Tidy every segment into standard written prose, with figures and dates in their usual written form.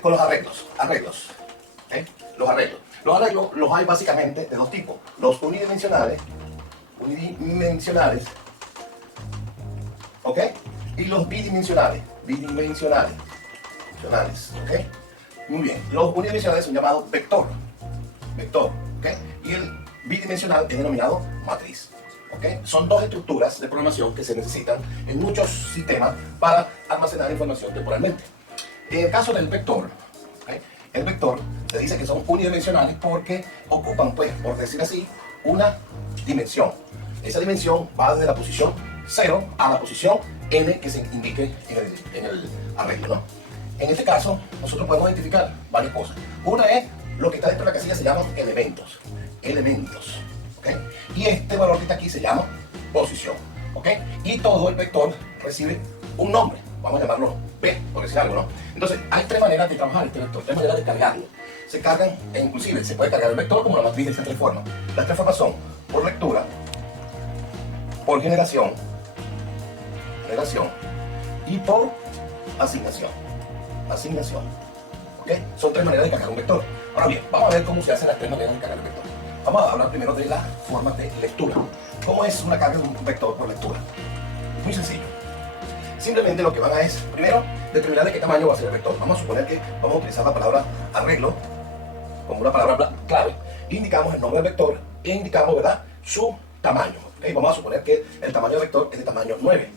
con los arreglos. ¿Eh? Los arreglos los hay básicamente de dos tipos. Los unidimensionales, ¿ok? Y los bidimensionales, ¿ok? Muy bien, los unidimensionales son llamados vector, ¿ok? Y el bidimensional es denominado matriz, ¿ok? Son dos estructuras de programación que se necesitan en muchos sistemas para almacenar información temporalmente. En el caso del vector, ¿ok? El vector se dice que son unidimensionales porque ocupan, pues, por decir así, una dimensión. Esa dimensión va desde la posición 0 a la posición n que se indique en el arreglo, ¿no? En este caso, nosotros podemos identificar varias cosas. Una es lo que está dentro de la casilla, se llaman elementos, ¿ok? Y este valor que está aquí se llama posición, ¿ok? Y todo el vector recibe un nombre, vamos a llamarlo B, por decir algo, ¿no? Entonces, hay tres maneras de trabajar este vector, tres maneras de cargarlo. Se cargan, e inclusive se puede cargar el vector como la matriz de estas tres formas. Las tres formas son por lectura, por generación y por asignación. ¿Ok? Son tres maneras de cargar un vector. Ahora bien, vamos a ver cómo se hacen las tres maneras de cargar el vector. Vamos a hablar primero de las formas de lectura. ¿Cómo es una carga de un vector por lectura? Muy sencillo. Simplemente lo que van a es, primero, determinar de qué tamaño va a ser el vector. Vamos a suponer que vamos a utilizar la palabra arreglo como una palabra clave. Indicamos el nombre del vector e indicamos, ¿verdad?, su tamaño. ¿Okay? Vamos a suponer que el tamaño del vector es de tamaño 9.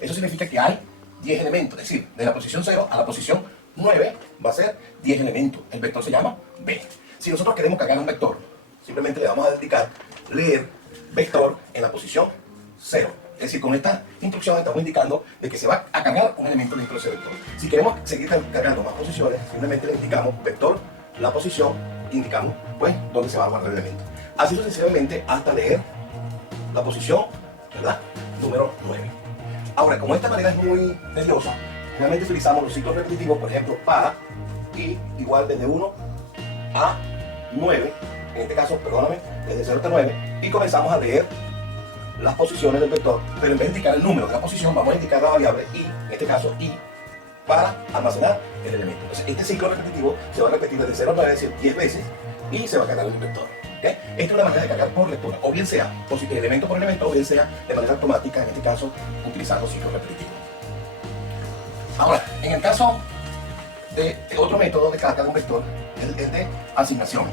Eso significa que hay 10 elementos, es decir, de la posición 0 a la posición 9 va a ser 10 elementos. El vector se llama B. Si nosotros queremos cargar un vector, simplemente le vamos a dedicar leer vector en la posición 0. Es decir, con esta instrucción estamos indicando de que se va a cargar un elemento dentro de ese vector. Si queremos seguir cargando más posiciones, simplemente le indicamos vector, la posición, indicamos pues dónde se va a guardar el elemento. Así sucesivamente hasta leer la posición, ¿verdad?, número 9. Ahora, como esta manera es muy tediosa, realmente utilizamos los ciclos repetitivos, por ejemplo, para i igual desde 1 a 9, en este caso, perdóname, desde 0 hasta 9, y comenzamos a leer las posiciones del vector, pero en vez de indicar el número de la posición, vamos a indicar la variable i, en este caso i, para almacenar el elemento. Entonces, este ciclo repetitivo se va a repetir desde 0 a 9, es decir, 10 veces, y se va a cargar el vector. ¿Okay? Esta es una manera de cargar por lectura, o bien sea elemento por elemento, o bien sea de manera automática, en este caso, utilizando ciclos repetitivos. Ahora, en el caso de otro método de carga de un vector, es el de asignación.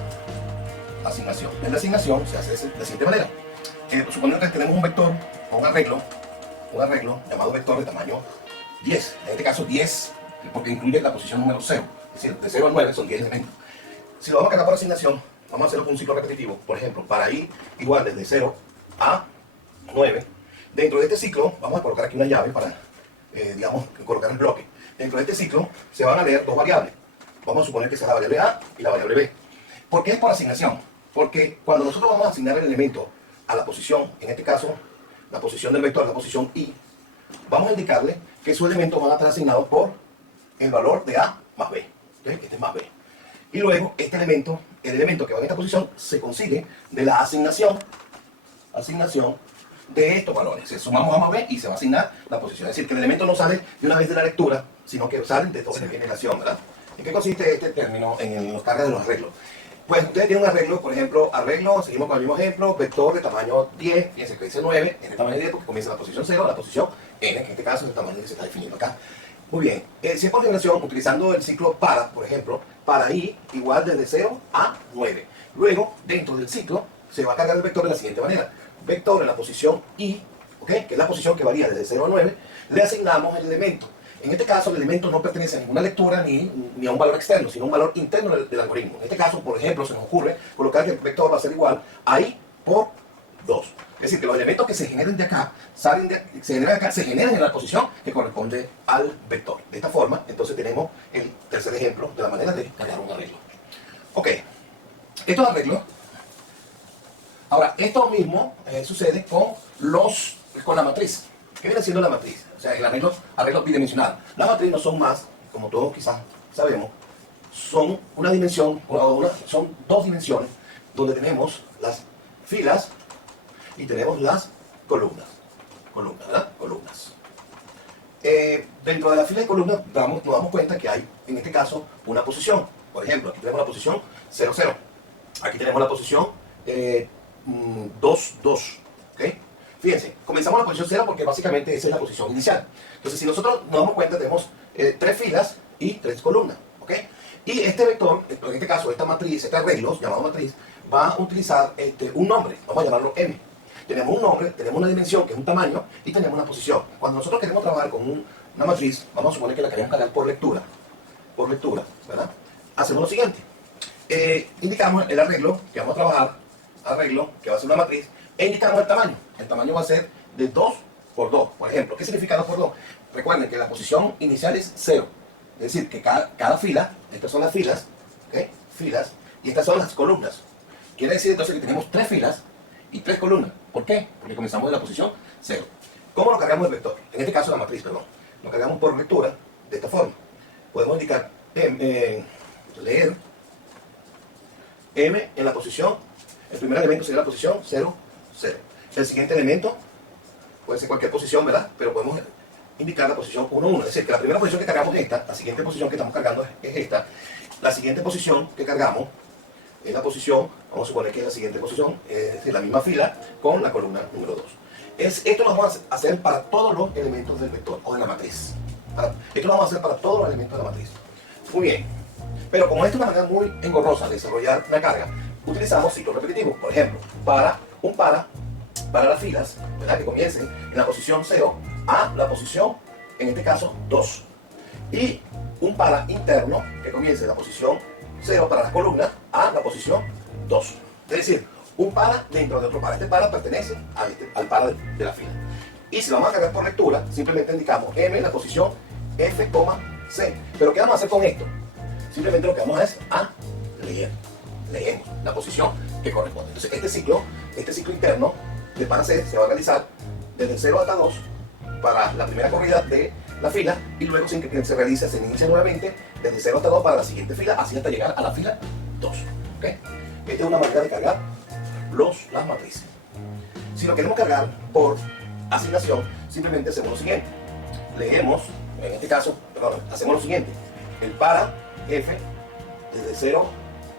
El de asignación se hace de la siguiente manera. Suponiendo que tenemos un vector o un arreglo llamado vector de tamaño 10. En este caso 10, porque incluye la posición número 0. Es decir, de 0 a 9 son 10 elementos. Si lo vamos a cargar por asignación, vamos a hacerlo con un ciclo repetitivo. Por ejemplo, para i igual desde 0 a 9. Dentro de este ciclo, vamos a colocar aquí una llave para, digamos, colocar el bloque. Dentro de este ciclo se van a leer dos variables. Vamos a suponer que sea la variable a y la variable b. ¿Por qué es por asignación? Porque cuando nosotros vamos a asignar el elemento a la posición, en este caso, la posición del vector, la posición i, vamos a indicarle que su elemento van a estar asignados por el valor de a más b. ¿Okay? Este es más b. Y luego, este elemento, el elemento que va en esta posición, se consigue de la asignación de estos valores. Se sumamos a más b y se va a asignar la posición. Es decir, que el elemento no sale de una vez de la lectura, sino que salen de toda la generación, ¿verdad? ¿En qué consiste este término en los cargas de los arreglos? Pues ustedes tienen un arreglo, por ejemplo, seguimos con el mismo ejemplo, vector de tamaño 10, fíjense que dice 9, en el tamaño 10 porque comienza la posición 0, la posición n, en este caso es el tamaño que se está definiendo acá. Muy bien, si es por generación, utilizando el ciclo para, por ejemplo, para i igual desde 0 a 9. Luego, dentro del ciclo, se va a cargar el vector de la siguiente manera. Vector en la posición i, ¿okay?, que es la posición que varía desde 0 a 9, le asignamos el elemento. En este caso, el elemento no pertenece a ninguna lectura ni a un valor externo, sino a un valor interno del algoritmo. En este caso, por ejemplo, se nos ocurre colocar que el vector va a ser igual a i por 2. Es decir, que los elementos que se generen de acá, se generan en la posición que corresponde al vector. De esta forma, entonces tenemos el tercer ejemplo de la manera de cargar un arreglo. Ok, estos arreglos. Ahora, esto mismo sucede con la matriz. ¿Qué viene siendo la matriz? O sea, el arreglo bidimensional. Las matrices no son más, como todos quizás sabemos, son una dimensión, son dos dimensiones, donde tenemos las filas y tenemos las columnas. ¿Verdad? Columnas. Dentro de la fila de columnas nos damos cuenta que hay, en este caso, una posición. Por ejemplo, aquí tenemos la posición 0, 0. Aquí tenemos la posición 2, 2. ¿Okay? Fíjense, comenzamos la posición 0 porque básicamente esa es la posición inicial. Entonces, si nosotros nos damos cuenta, tenemos 3 filas y 3 columnas. ¿Okay? Y este vector, en este caso, esta matriz, este arreglo llamado matriz, va a utilizar un nombre. Vamos a llamarlo M. Tenemos un nombre, tenemos una dimensión que es un tamaño y tenemos una posición. Cuando nosotros queremos trabajar con una matriz, vamos a suponer que la queremos cargar por lectura, ¿verdad? Hacemos lo siguiente. Indicamos el arreglo que vamos a trabajar, arreglo que va a ser una matriz, e indicamos el tamaño. El tamaño va a ser de 2 por 2. Por ejemplo, ¿qué significa 2 por 2? Recuerden que la posición inicial es 0. Es decir, que cada fila, estas son las filas, ¿okay? Filas, y estas son las columnas. Quiere decir entonces que tenemos 3 filas y 3 columnas. ¿Por qué? Porque comenzamos de la posición 0. ¿Cómo lo cargamos el vector? En este caso la matriz, perdón. Lo cargamos por lectura de esta forma. Podemos indicar leer M en la posición. El primer elemento sería la posición 0, 0. El siguiente elemento puede ser cualquier posición, ¿verdad? Pero podemos indicar la posición 1, 1. Es decir, que la primera posición que cargamos es esta. La siguiente posición que estamos cargando es esta. La siguiente posición que cargamos es la posición, vamos a suponer que es la siguiente posición, es decir, la misma fila con la columna número 2. Esto lo vamos a hacer para todos los elementos del vector o de la matriz. Esto lo vamos a hacer para todos los elementos de la matriz. Muy bien. Pero como esto es una manera muy engorrosa de desarrollar una carga, utilizamos ciclos repetitivos. Por ejemplo, para las filas, ¿verdad? Que comiencen en la posición 0 a la posición, en este caso, 2. Y un para interno que comience en la posición 0 para las columnas a la posición 2. Es decir, un para dentro de otro para. Este para pertenece al para de la fila. Y si lo vamos a cargar por lectura, simplemente indicamos M en la posición F, C. Pero ¿qué vamos a hacer con esto? Simplemente lo que vamos a hacer es a leer. Leemos la posición que corresponde. Entonces este ciclo interno de para C se va a realizar desde el 0 hasta 2 para la primera corrida de la fila y luego se inicia nuevamente desde 0 hasta 2 para la siguiente fila, así hasta llegar a la fila 2. ¿Okay? Esta es una manera de cargar las matrices. Si lo queremos cargar por asignación, simplemente hacemos lo siguiente. Leemos, en este caso, hacemos lo siguiente. El para F desde 0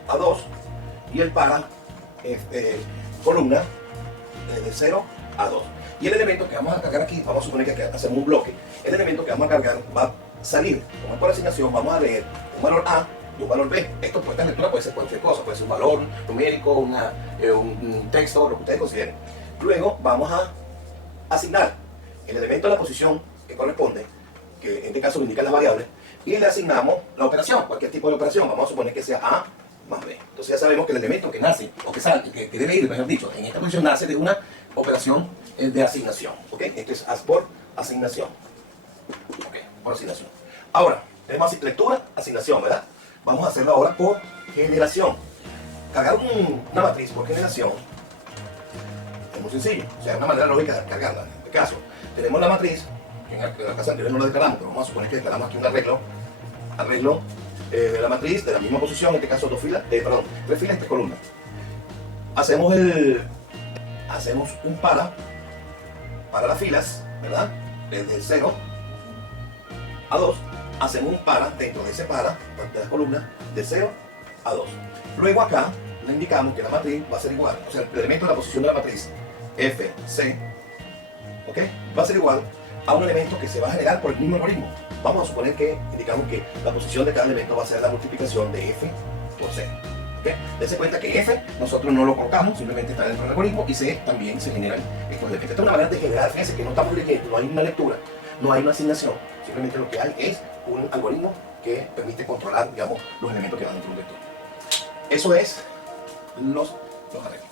a 2 y el para columna desde 0 a 2. Y el elemento que vamos a cargar aquí, vamos a suponer que hacemos un bloque, el elemento que vamos a cargar va a salir, como es por asignación, vamos a leer un valor A y un valor B. Esto esta lectura puede ser cualquier cosa, puede ser un valor numérico, un texto, lo que ustedes consideren. Luego vamos a asignar el elemento de la posición que corresponde, que en este caso indican las variables, y le asignamos la operación, cualquier tipo de operación. Vamos a suponer que sea A más B. Entonces ya sabemos que el elemento que nace, o que sale, que debe ir, mejor dicho, en esta posición nace de una operación de asignación. ¿Ok? Esto es por asignación. ¿Ok? Por asignación. Ahora, tenemos lectura, asignación, ¿verdad? Vamos a hacerlo ahora por generación. Cargar una matriz por generación es muy sencillo. O sea, es una manera lógica de cargarla. En este caso, tenemos la matriz, que en la clase anterior no la declaramos, pero vamos a suponer que declaramos aquí un arreglo de la matriz, de la misma posición, en este caso 3 filas y 3 columnas. Hacemos un para las filas, ¿verdad? Desde 0 a 2, hacemos un para dentro de ese para, de las columnas, de 0 a 2. Luego acá le indicamos que la matriz va a ser igual, o sea, el elemento de la posición de la matriz, F, C, ¿ok? Va a ser igual a un elemento que se va a generar por el mismo algoritmo. Vamos a suponer que indicamos que la posición de cada elemento va a ser la multiplicación de F por C. ¿Okay? Dense cuenta que F nosotros no lo colocamos, simplemente está dentro del algoritmo, y C también se generan estos elementos. Esta es una manera de generar, fíjense que no estamos leyendo, no hay una lectura, no hay una asignación, simplemente lo que hay es un algoritmo que permite controlar, digamos, los elementos que van dentro de un vector. Eso es los arreglos.